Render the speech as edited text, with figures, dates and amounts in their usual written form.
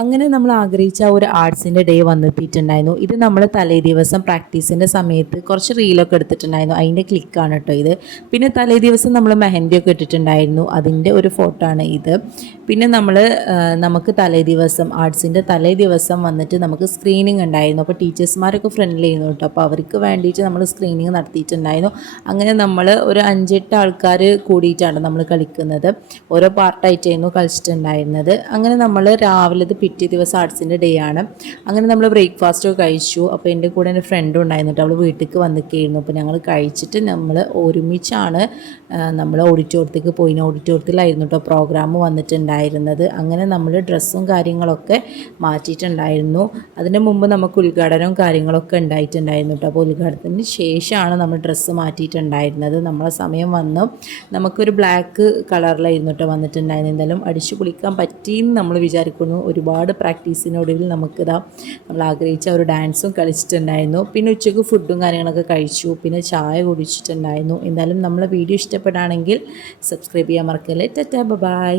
അങ്ങനെ നമ്മൾ ആഗ്രഹിച്ച ഒരു ആർട്സിൻ്റെ ഡേ വന്നെത്തിയിട്ടുണ്ടായിരുന്നു. ഇത് നമ്മൾ തലേ ദിവസം പ്രാക്ടീസിൻ്റെ സമയത്ത് കുറച്ച് റീലൊക്കെ എടുത്തിട്ടുണ്ടായിരുന്നു. അതിൻ്റെ ക്ലിക്കാണ് കേട്ടോ ഇത്. പിന്നെ തലേ ദിവസം നമ്മൾ മെഹന്തിയൊക്കെ ഇട്ടിട്ടുണ്ടായിരുന്നു. അതിൻ്റെ ഒരു ഫോട്ടോ ആണ് ഇത്. പിന്നെ നമുക്ക് തലേ ദിവസം ആർട്സിൻ്റെ തലേ ദിവസം വന്നിട്ട് നമുക്ക് സ്ക്രീനിങ് ഉണ്ടായിരുന്നു. അപ്പോൾ ടീച്ചേഴ്സ്മാരൊക്കെ ഫ്രണ്ട്ലി ആയിരുന്നു കേട്ടോ. അപ്പോൾ അവർക്ക് വേണ്ടിയിട്ട് നമ്മൾ സ്ക്രീനിങ് നടത്തിയിട്ടുണ്ടായിരുന്നു. അങ്ങനെ നമ്മൾ ഒരു 5-8 ആൾക്കാർ കൂടിയിട്ടാണ് നമ്മൾ കളിക്കുന്നത്. ഓരോ പാർട്ടായിട്ടായിരുന്നു കളിച്ചിട്ടുണ്ടായിരുന്നത്. അങ്ങനെ നമ്മൾ രാവിലെ പിറ്റേ ദിവസം ആർട്സിൻ്റെ ഡേ ആണ്. അങ്ങനെ നമ്മൾ ബ്രേക്ക്ഫാസ്റ്റൊക്കെ കഴിച്ചു. അപ്പോൾ എൻ്റെ കൂടെ എൻ്റെ ഫ്രണ്ടും ഉണ്ടായിരുന്നു കേട്ടോ. അവൾ വീട്ടിലേക്ക് വന്നിരിക്കുകയായിരുന്നു. അപ്പോൾ ഞങ്ങൾ കഴിച്ചിട്ട് നമ്മൾ ഒരുമിച്ചാണ് നമ്മൾ ഓഡിറ്റോറിയത്തേക്ക് പോയിന്. ഓഡിറ്റോറിയത്തിലായിരുന്നു കേട്ടോ പ്രോഗ്രാം വന്നിട്ടുണ്ടായിരുന്നത്. അങ്ങനെ നമ്മൾ ഡ്രസ്സും കാര്യങ്ങളൊക്കെ മാറ്റിയിട്ടുണ്ടായിരുന്നു. അതിന് മുമ്പ് നമുക്ക് ഉദ്ഘാടനവും കാര്യങ്ങളൊക്കെ ഉണ്ടായിട്ടുണ്ടായിരുന്നു കേട്ടോ. അപ്പോൾ ഉദ്ഘാടനത്തിന് ശേഷമാണ് നമ്മൾ ഡ്രസ്സ് മാറ്റിയിട്ടുണ്ടായിരുന്നത്. നമ്മളെ സമയം വന്നു. നമുക്കൊരു ബ്ലാക്ക് കളറിലായിരുന്നു കേട്ടോ വന്നിട്ടുണ്ടായിരുന്നത്. എന്തായാലും അടിച്ചു പൊളിക്കാൻ പറ്റിയെന്ന് നമ്മൾ വിചാരിക്കുന്നു. ഒരുപാട് പ്രാക്ടീസിനൊടുവിൽ നമ്മൾ ആഗ്രഹിച്ച ഒരു ഡാൻസും കളിച്ചിട്ടുണ്ടായിരുന്നു. പിന്നെ ഉച്ചയ്ക്ക് ഫുഡും കാര്യങ്ങളൊക്കെ കഴിച്ചു. പിന്നെ ചായ കുടിച്ചിട്ടുണ്ടായിരുന്നു. എന്തായാലും നമ്മളെ വീഡിയോ ഇഷ്ടപ്പെടുകയാണെങ്കിൽ സബ്സ്ക്രൈബ് ചെയ്യാൻ മറക്കല്ലേ. Tata bye.